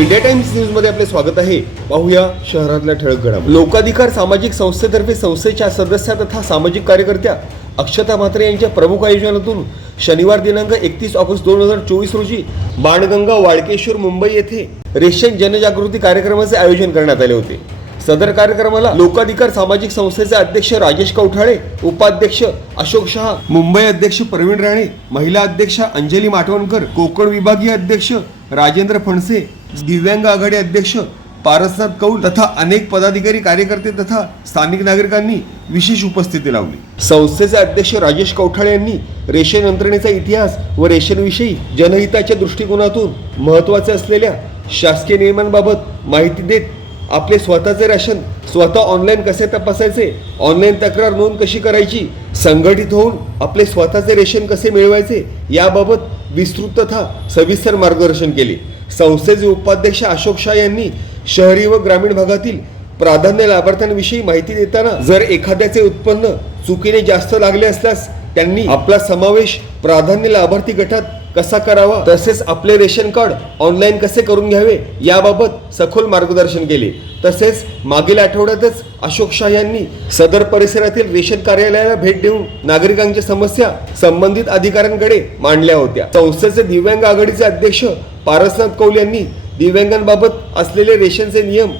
India times न्यूजमध्ये आपले स्वागत आहे. पाहूया शहरातल्या ठळक घडामोडी. लोकाधिकार सामाजिक संस्थेतर्फे संस्थेच्या सदस्या तथा सामाजिक कार्यकर्त्या अक्षता म्हात्रे यांच्या प्रमुख आयोजनातून शनिवार दिनांक एकतीस ऑगस्ट दोन हजार चोवीस रोजी बाणगंगा वाळकेश्वर मुंबई येथे रेशन जनजागृती कार्यक्रमाचे आयोजन करण्यात आले होते. सदर कार्यक्रमाला लोकाधिकार सामाजिक संस्थेचे अध्यक्ष राजेश कौठाळे उपाध्यक्ष अशोक शहा मुंबई अध्यक्ष प्रवीण राणे महिला अध्यक्षा अंजली माटवणकर कोकण विभागीय अध्यक्ष राजेंद्र फणसे दिव्यांग आघाडी अध्यक्ष पारसनाथ कौल तथा अनेक पदाधिकारी कार्यकर्ते तथा स्थानिक नागरिकांनी विशेष उपस्थिती लावली. संस्थेचे अध्यक्ष राजेश कौठाळे यांनी रेशन यंत्रणेचा इतिहास व रेशनविषयी जनहिताच्या दृष्टिकोनातून महत्त्वाचे असलेल्या शासकीय नियमांबाबत माहिती देत आपले स्वतःचे राशन स्वतः ऑनलाईन कसे तपासायचे ऑनलाईन तक्रार नोंद कशी करायची संघटित होऊन आपले स्वतःचे रेशन कसे मिळवायचे याबाबत विस्तृत तथा सविस्तर मार्गदर्शन केले. संस्थेचे उपाध्यक्ष अशोक शाह यांनी शहरी व ग्रामीण भागातील प्राधान्य लाभार्थ्यांविषयी माहिती देताना जर एखाद्याचे उत्पन्न चुकीने जास्त लागले असल्यास त्यांनी आपला समावेश प्राधान्य लाभार्थी गटात कसा करावा? तसेच आपले रेशन कार्ड ऑनलाईन कसे करून घ्यावे? याबाबत सखोल मार्गदर्शन केले. तसेच मागील आठवड्यातच अशोक शाह यांनी सदर परिसरातील रेशन कार्यालयाला भेट देऊन नागरिकांच्या समस्या संबंधित अधिकाऱ्यांकडे मांडल्या होत्या. संस्थेचे दिव्यांग आघाडीचे अध्यक्ष पारसनाथ कौल यांनी दिव्यांगांबाबत असलेले रेशनचे नियम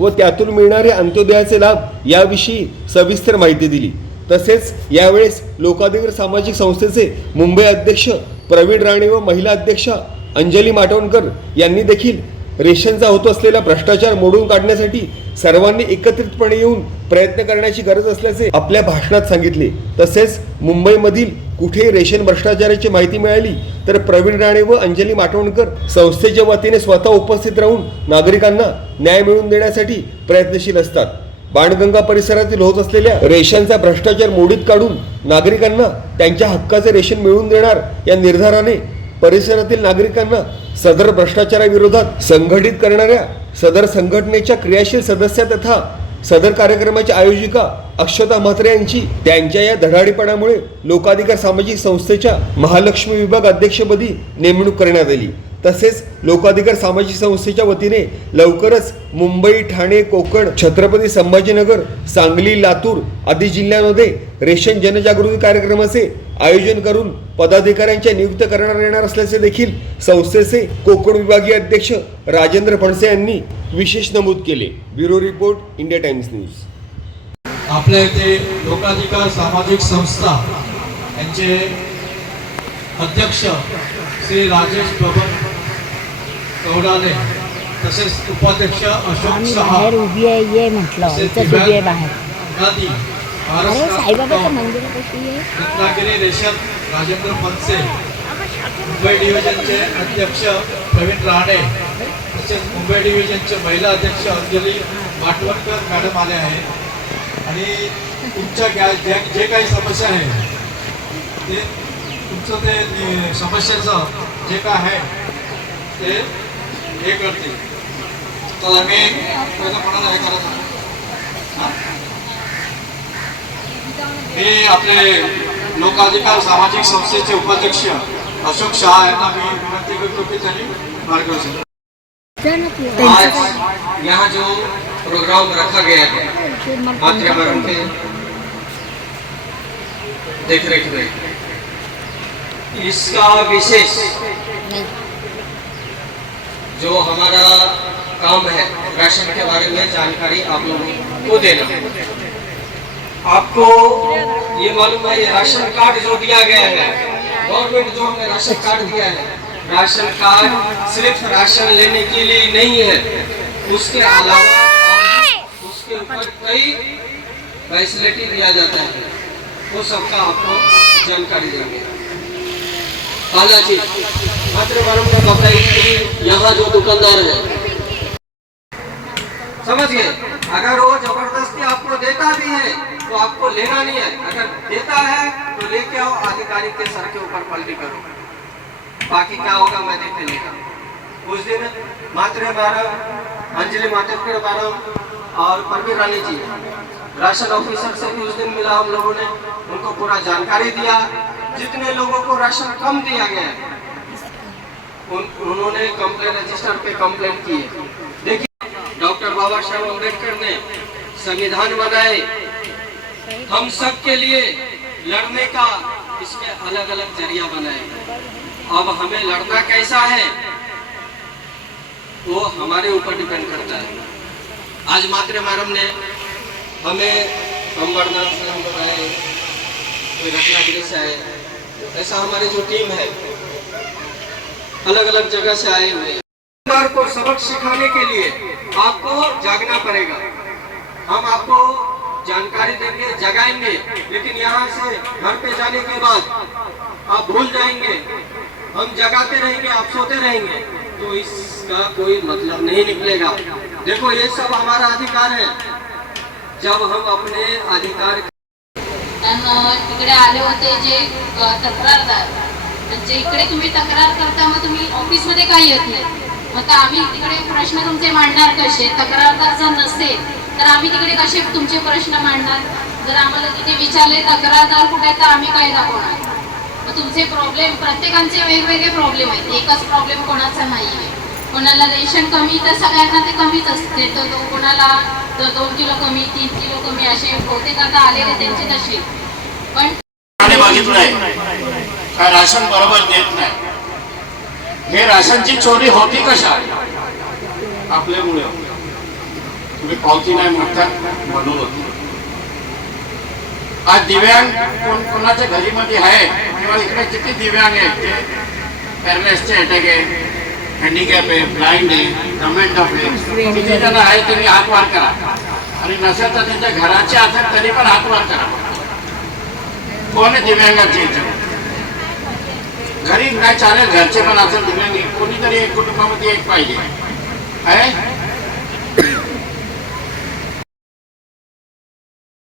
व त्यातून मिळणारे अंत्योदयाचे लाभ याविषयी सविस्तर माहिती दिली. तसेच यावेळेस लोकाधिकार सामाजिक संस्थेचे मुंबई अध्यक्ष प्रवीण राणे व महिला अध्यक्षा अंजली माटवणकर यांनी देखील रेशनचा होत असलेला भ्रष्टाचार मोडून काढण्यासाठी सर्वांनी एकत्रितपणे येऊन प्रयत्न करण्याची गरज असल्याचे आपल्या भाषणात सांगितले. तसेच मुंबईमधील कुठे रेशन भ्रष्टाचाराची माहिती मिळाली तर प्रवीण राणे व अंजली माटवणकर संस्थेच्या वतीने स्वतः उपस्थित राहून नागरिकांना न्याय मिळवून देण्यासाठी प्रयत्नशील असतात. बाणगंगा परिसरातील होत असलेल्या रेशनचा भ्रष्टाचार मोडीत काढून नागरिकांना त्यांच्या हक्काचे रेशन मिळवून देणार या निर्धाराने परिसरातील नागरिकांना सदर भ्रष्टाचाराविरोधात संघटित करणाऱ्या सदर संघटनेच्या क्रियाशील सदस्या तथा सदर कार्यक्रमाच्या आयोजिका अक्षता म्हात्रे यांची. त्यांच्या या धडाडीपणामुळे लोकाधिकार सामाजिक संस्थेच्या महालक्ष्मी विभाग अध्यक्षपदी नेमणूक करण्यात आली. तसेच लोकाधिकार सामाजिक संस्थेच्या वतीने लवकरच मुंबई ठाणे कोकण छत्रपती संभाजीनगर सांगली लातूर आदी जिल्ह्यांमध्ये रेशन जनजागृती कार्यक्रमाचे आयोजन करून पदाधिकाऱ्यांच्या नियुक्त करण्यात येणार असल्याचे देखील संस्थेचे कोकण विभागीय अध्यक्ष राजेंद्र फणसे यांनी विशेष नमूद केले. Bureau report India Times news. आपल्या इथे लोकाधिकार सामाजिक संस्था यांचे अध्यक्ष श्री राजेश बबन कौडाले तसेच उपाध्यक्ष अशोक शहा बाहेर उभी आहे ये म्हटलं बाहेर. रत्नागिरी रेशन राजेंद्र फणसे मुंबई डिव्हिजनचे अध्यक्ष प्रवीण राणे तसेच मुंबई डिव्हिजनचे महिला अध्यक्ष अंजली माटवणकर मॅडम आले आहे आणि तुमच्या ज्या जे जे काही समस्या आहे ते तुमचं ते समस्येचं जे काय आहे ते हे करतील. तर आम्ही पहिलं कोणाला हे करत हां? मी आपले लोकाधिकार सामाजिक संस्थेचे उपाध्यक्ष अशोक शहा मार्गदर्शन आज यहाँ जो प्रोग्राम रखा गया है मातृवरण के देख रेख में, इसका विशेष जो हमारा काम है राशन के बारे में जानकारी आप लोगों को देना आपको ये मालूम है, ये राशन कार्ड जो दिया गया है गवर्नमेंट जो हमें राशन कार्ड दिया है, राशन कार्ड सिर्फ़ राशन लेने के लिए नहीं है, उसके अलावा उसके ऊपर कई फैसिलिटी दिया जाता है, वो सबका आपको जानकारी देंगे। पहला चीज़ मात्र ने बताई कि यहाँ जो दुकानदार है, समझिए, अगर वो ज़बरदस्ती आपको देता भी है तो आपको लेना नहीं है। अगर देता है तो लेके आओ आधिकारिक के सर के ऊपर पलटी करो। बाकी क्या होगा मैं देख लेगा उस दिन मात्र मैडम अंजलि मातोकर मैडम और परवीन रानी जी। राशन ऑफिसर से भी उस दिन मिला हम लोगों ने। उनको पूरा जानकारी दिया। जितने लोगों को राशन कम दिया गया है उन, उन्होंने कंप्लेन रजिस्टर पे कंप्लेन की देखिए डॉक्टर बाबा साहब अंबेडकर ने संविधान बनाए। हम सब के लिए लड़ने का इसमें अलग अलग ज़रिया बनाए अब हमें लड़ना कैसा है, वो हमारे ऊपर डिपेंड करता है। आज मात्र मैडम ने हमें अम्बरनाथ से हम आए, कोई रत्नागिरी से आए, ऐसा हमारी जो टीम है अलग अलग जगह से आए हुए को सबक सिखाने के लिए आपको जागना पड़ेगा। हम आपको जानकारी देंगे जगाएंगे लेकिन यहाँ से घर पे जाने के बाद आप भूल जाएंगे। हम जगाते रहेंगे आप सोते रहेंगे तो इसका कोई मतलब नहीं निकलेगा। देखो ये सब हमारा अधिकार है। जब हम अपने अधिकार इकडे तिकडे आले होते जे तक्रारदार. म्हणजे इकडे तुम्ही तक्रार करता मग तुम्ही ऑफिसमध्ये काही येत नाही. मग आता आम्ही तिकडे प्रश्न तुमचे मांडणार कसे? तक्रारदार जर नसेल तर आम्ही तिकडे कसे तुमचे प्रश्न मांडणार? जर आम्हाला तिथे विचारले तक्रारदार कुठे तर आम्ही काय दाखवणार? मग तुमचे प्रॉब्लेम प्रत्येकांचे वेगवेगळे प्रॉब्लेम आहेत. एकच प्रॉब्लेम कोणाचा नाही आहे कोणाला रेशन कमी तर सगळ्यांना ते कमीच असते. तर तो कोणाला तर दोन किलो कमी तीन किलो कमी असे बहुतेक आता आलेले त्यांचे तसे. पण काय राशन बरोबर देत नाही. हे राशनची चोरी होती कशा? आपल्यामुळे. मी पावती नाही म्हणतात म्हणून होती. आज दिव्यांग कोण कोणाच्या घरी मध्ये आहे? किंवा इकडे किती दिव्यांग आहेत? ते पॅरलेसचे अटॅक आहे हँडिकॅप आहे ब्लाइंड आहे गव्हर्मेंट ऑफ आहे. किती जण आहे त्यांनी हात वार करा. आणि नसेल तर त्यांच्या घराचे असेल तरी पण हात वार करा. कोण आहे दिव्यांगाचे घरी नाही चालेल? घरचे पण असेल दिव्यांग कोणीतरी एक कुटुंबामध्ये एक पाहिजे. आहे?